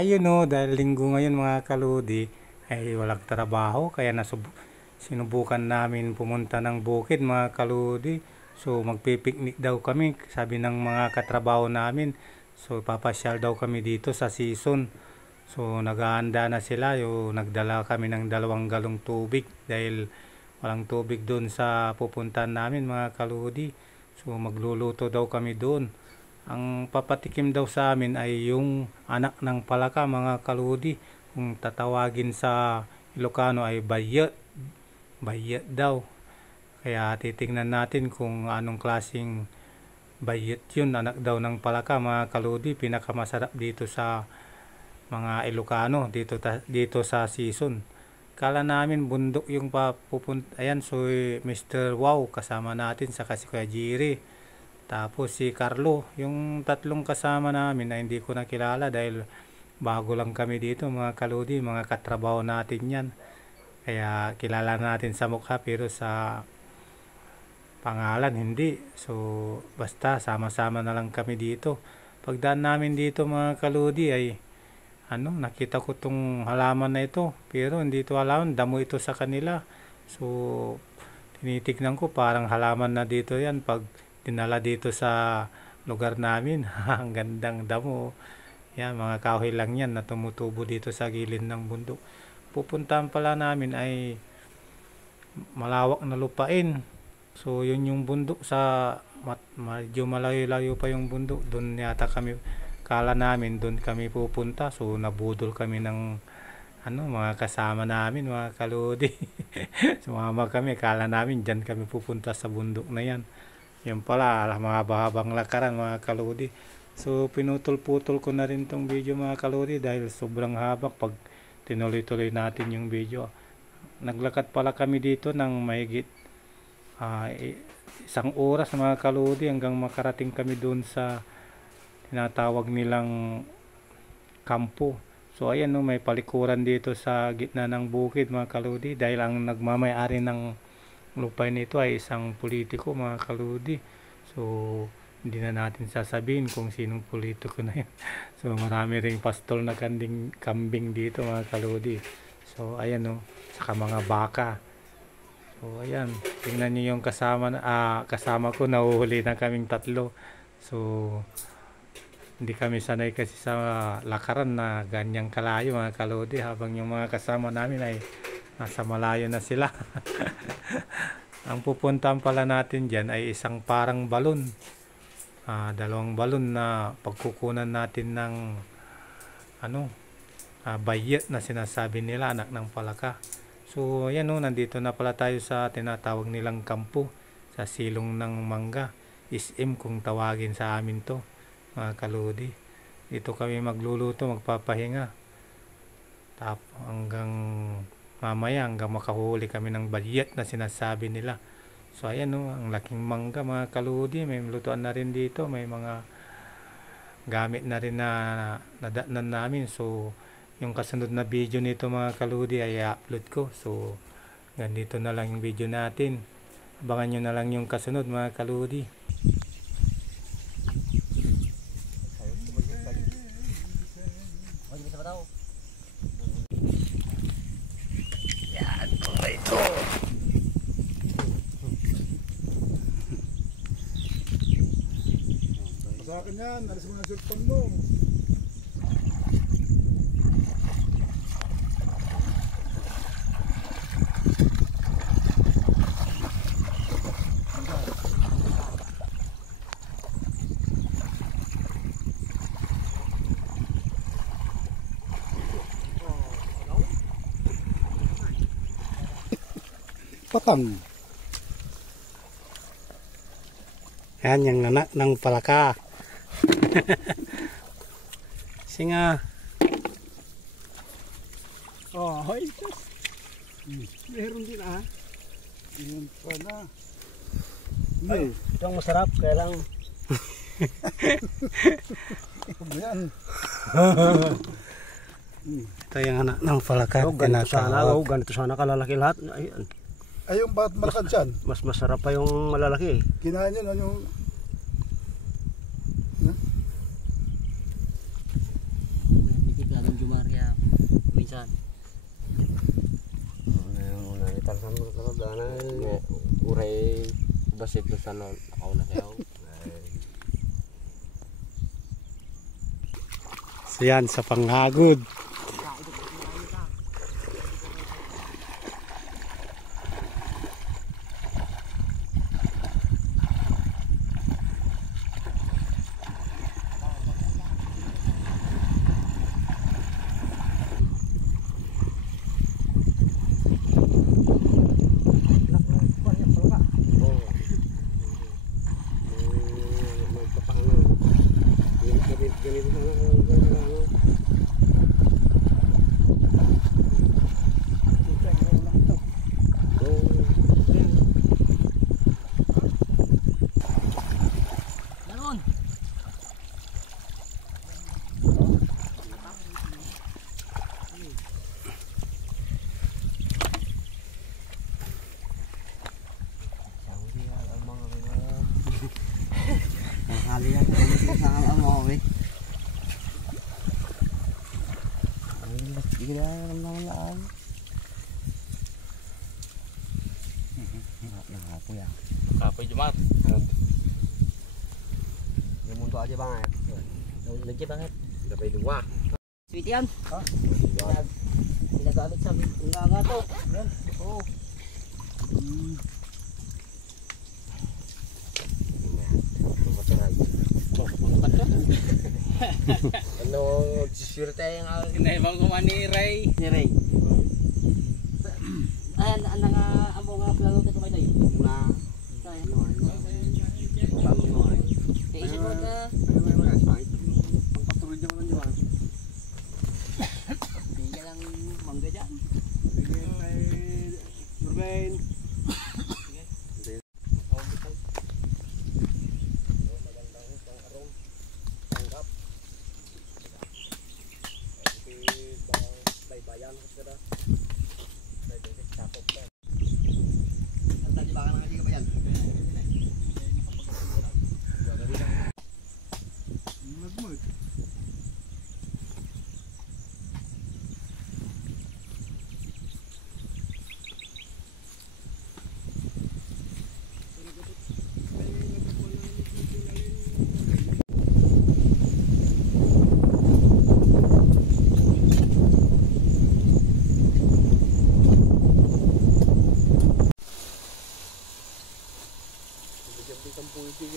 Yun o, dahil linggo ngayon mga kaludi, ay walang trabaho, kaya sinubukan namin pumunta ng bukid mga kaludi. So magpipiknik daw kami, sabi ng mga katrabaho namin. So papasyal daw kami dito sa season. So naghahanda na sila, nagdala kami ng 2 galong tubig dahil walang tubig doon sa pupuntahan namin mga kaludi. So magluluto daw kami doon. Ang papatikim daw sa amin ay yung anak ng palaka mga kaludi. Kung tatawagin sa Ilocano ay bayet. Bayet daw. Kaya titingnan natin kung anong klaseng bayet yun. Anak daw ng palaka mga kaludi. Pinakamasarap dito sa mga Ilocano. Dito sa season. Kala namin bundok yung papupunta. Ayan, so Mr. Wow kasama natin sa si Kuya Jiri. Tapos si Carlo, yung 3 kasama namin na hindi ko nakilala dahil bago lang kami dito mga kaludi, mga katrabaho natin yan. Kaya kilala natin sa mukha pero sa pangalan hindi. So basta sama-sama na lang kami dito. Pagdaan namin dito mga kaludi ay nakita ko tong halaman na ito. Pero hindi ito halaman, damo ito sa kanila. So tinitignan ko parang halaman na dito yan pag dinala dito sa lugar namin. Ang gandang damo. Yan, mga kahoy lang yan na tumutubo dito sa gilid ng bundok. Pupuntahan pala namin ay malawak na lupain. So yun yung bundok sa medyo malayo-layo pa yung bundok. Doon yata kami, kala namin doon kami pupunta. So nabudol kami ng mga kasama namin mga kaludi. Sumama kami, kala namin dyan kami pupunta sa bundok na yan. Yan pala, mga bahabang lakaran mga kaludi. So pinutol-putol ko na rin tong video mga kaludi dahil sobrang haba pag tinuloy-tuloy natin yung video. Naglakad pala kami dito ng mahigit 1 oras mga kaludi hanggang makarating kami doon sa tinatawag nilang kampo. So ayan may palikuran dito sa gitna ng bukid mga kaludi dahil ang nagmamay-ari ng lupain nito ay isang politiko mga kaludi. So hindi na natin sasabihin kung sinong politiko na yan. So marami ring pastol na kambing dito mga kaludi. So ayan saka mga baka. So ayan, tingnan niyo yung kasama ko, nahuhuli na kaming 3. So hindi kami sanay kasi sa lakaran na ganyang kalayo mga kaludi, habang yung mga kasama namin ay nasa malayo na sila. Ang pupuntahan pala natin dyan ay isang parang balon. 2 balon na pagkukunan natin ng bayet na sinasabi nila, anak ng palaka. So ayan nandito na pala tayo sa tinatawag nilang kampo, sa silong ng mangga. SM kung tawagin sa amin to mga kaludi. Dito kami magluluto, magpapahinga. Hanggang mamaya, hanggang makahuli kami ng bayet na sinasabi nila. So ayan ang laking mangga mga kaludi. May lutuan na rin dito, may mga gamit na rin na nadatnan namin. So yung kasunod na video nito mga kaludi ay upload ko. So ganito na lang yung video natin. Abangan nyo na lang yung kasunod mga kaludi. Sa akin yan, alas mo na cellphone mo. Patang. Yan yung anak ng palaka. Singa. Ay, meron din Yun pala. Ay, ito ang masarap, kaya lang. Yan. Ito yung anak ng palaka. Ganito sana kalalaki lahat. Ayan. Ay, yung bakit malakad siyan? Mas masarap pa yung malalaki. Kinain yun, yung... minsan. Una ni tarsan mo kalau dana Uray basit na sana ako na kayo. So yan, sa panghagod. kalian sa ano eh. Hindi na naman lang. Nakapo yan. Kapoy jumat. Yung mundo aja banget. Lagi banget. Dapat dua. Sweet yan. Ha? Pinagamit sa nga to. Yan. Oh. Ano, siswerte yung kinaibang ko man ni Ray. Ni Ray. Ayan, nga amo nga plano ka tumay tayo. Na. Kaya. Bago mo ay. Kaya isip mo ka. Pagpatuloy naman di ba? Tinggal lang mangga dyan. Bigyan kay Ruben. Baybayan kita. Sakop na. Ang tadi baka nang hindi ba yan? Nagmag.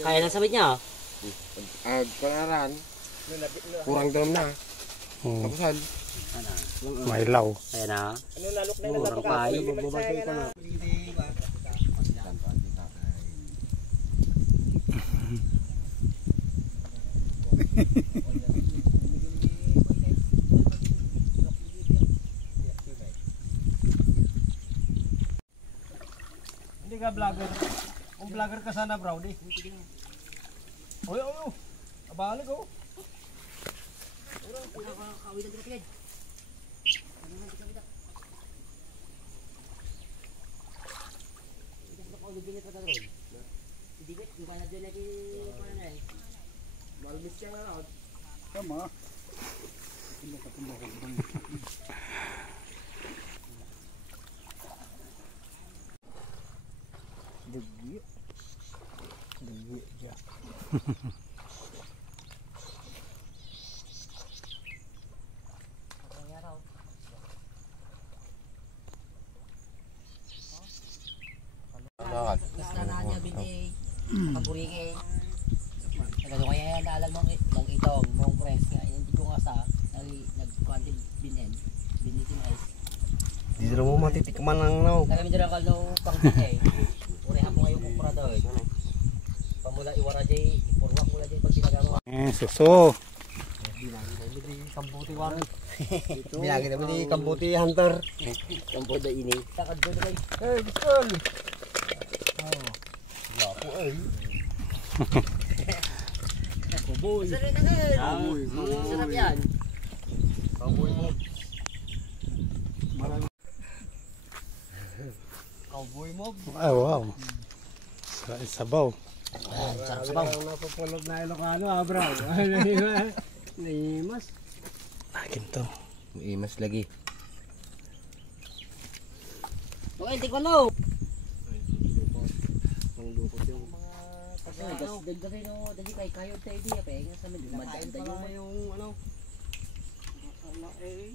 Kaya nang sabit niya. Panaran. Kurang dalam na. Oh, Tapusan. may law. Kaya na. Ano nalok na Kurang payo. Babagay ko na. Hindi ka vlogger. Kung vlogger ka sana bro, di. Oy, oy, oy. Abalik oh. Kawitan kita tigid. Malmis siya nga. Tama. Dugi. Dugi aja. Basta na niya binti. Kaburike. Nagano kaya yan alam mong itong mong press nga hindi ko nga sa nag-quantity binen. Binitin ice. Di mo matitikman ang no. Kaya medyo lang kalau pang eh. Urehan mo ngayon kung prado eh. Pamula iwara jay, ipurwak mula jay pag ginagawa. Suso. Kambuti war. Bilagi naman ni Kambuti Hunter. Kampoda ini. Takad doon ay. Hey, Bisol. Oh. Yapo ay. Kuboy. Sarap na nga. Sarap yan. Kambuti mo. Cowboy mob. Ay, wow. Sabaw. Sarap sabaw. Napupulog na Ilocano bro. Naimas. Akin to. Imas lagi. Okay, tikman mo. Pangdukot yung Kasi dagdag no, dali kay kayo tayo di pa nga sa mga kain madanda pala yung yung ano.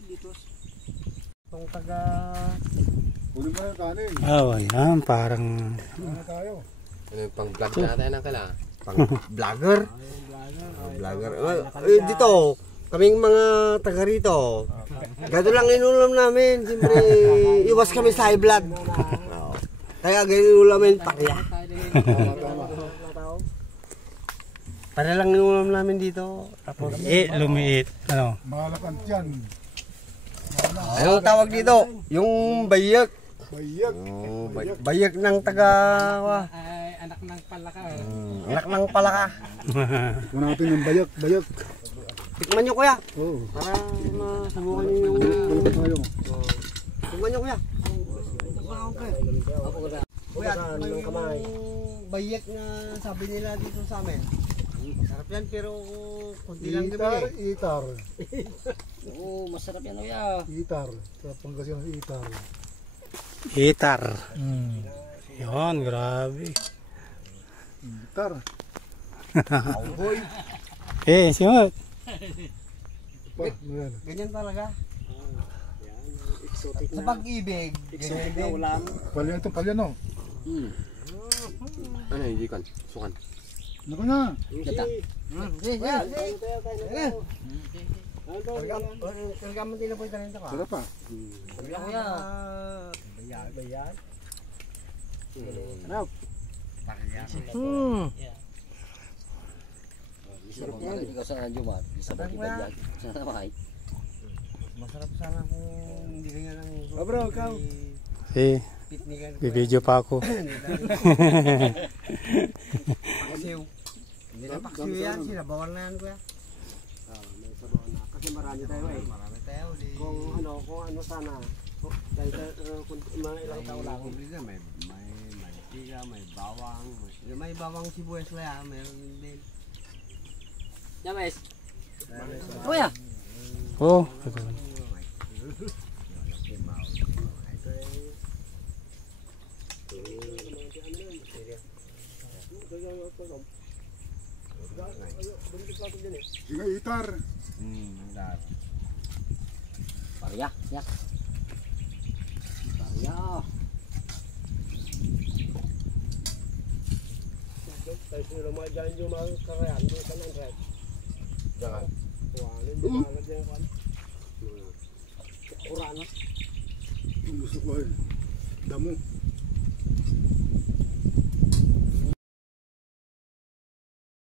Dito. Itong taga... Kunin mo na yung kanin. Ayan, parang Ano tayo? Ano yung pang vlog natin ang kala? Pang vlogger. Vlogger. Dito, kaming mga taga rito. Gato lang inulam namin. Siyempre, iwas kami sa high blood. Kaya ganyan inulam namin pakya. Para lang inulam namin dito. Tapos, lumiit. Ano? Malakan tiyan. ano tawag dito? Yung bayak. Bayak. Oh, bayak ng taga... anak ng palaka. Anak ng palaka. Kung natin yung bayak. Bayak. Tikman nyo kuya. Oo. Para masubukan nyo yung... Bayak tayo. Tikman nyo kuya. Kuya, tikman nyo yung bayak na sabi nila dito sa amin. Sarap yan pero kunti lang Itar. gabi. Itar. Oo, masarap yan kuya. Itar. Sa Pangasinan itar. Hitar. Yun, grabe. Itar. Boy, Simot. Pa, ano yan? ganyan talaga. Sa pag-ibig, ganyan din. Palyan ito. Palyan no. Ano hindi kan? Sukan. Naku na. Gata. Kuya, karga mo din na po yung talento ka. Sarap pa. Kuya kuya. Bayad. Isa mo nga ikaw sa nandiyo mat. Isa mo kibagyan. Sa naman. Masarap sana kung hindi ka nga lang... Bro, ikaw. Pitnikan ko. Bibidyo pa ako. Paksiw. Hindi na paksiw yan. Sila bawal na yan kuya. Kasi marami tayo eh. Marami tayo. Kung ano sana. Dahil kung mga ilang tao lang. May mantika, may bawang. May bawang sibuyas na yan. Meron din. Yames. Kuya. Oh. Sige, itar. Parya, yak. Parya. Tayo sila mga dyan yung mga karayan. Doon ka ng red. Jangan. Kuwanin. Dinagad yung kwan. Urana. Yung gusto ko eh. Damo.